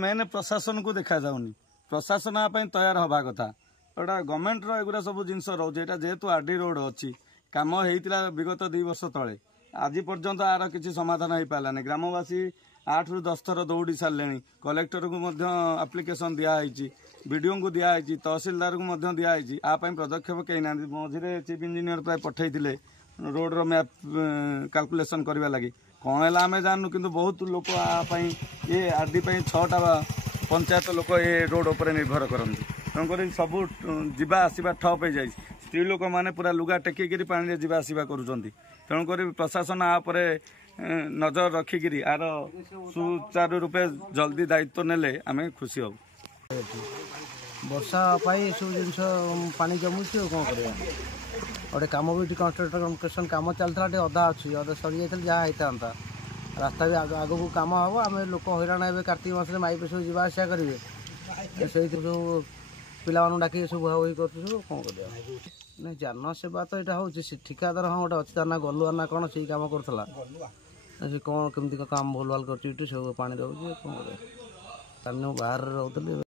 Main प्रशासन को देखा जाऊनी प्रशासन तैयार हवा कथा एटा गवर्नमेंट एगुरा सब जिन रोचे जेहेतु आरडी रोड अच्छी कम होता विगत 2 वर्ष तले आज पर्यंत आर किसी समाधान हो पारानी ग्रामवासी 8 ରୁ 10 थर दौड़ी सारे कलेक्टर को आप्लिकेसन दिखाई विडीओ को दिखाई तहसिलदार को दिखाई आपाई पदक्षेप कहीं ना मझे चीफ इंजीनियर प्राय पठे रोड रो मैप कैलकुलेशन करने लगी कौन है आम जानू कि बहुत लोग ये आरडी 6टा पंचायत लोक ये रोड उपर निर्भर करती तेणुक सब जीवा आसवा ठप हो जाए स्त्री लोक मैंने पूरा लुगा टेकिकी पानी जीवा आसवा करुँच प्रशासन आपरे नजर रखिकी आर सुचारू रूपे जल्दी दायित्व नेले आम खुशी हूँ। वर्षा पाई सब जिन पानी जमुची कौन कर गोटे कम भी कंस्ट्रक्शन कम चलता अधा अच्छी अधा सरी जाता जहाँ होता रास्ता भी आग को कम हम आम लोक हईराण हे कार्तिक मास माइप सब जा आसा करेंगे से सब पिला डाक सब बुआई कर कौन कर जान सेवा तो यहाँ हूँ ठिकादार हाँ गोटे अच्छी ना गलुआ ना कौन से कम करा कौन केमती काम भूल भाल कर सब पानी रोचे कौन कर बाहर रोते।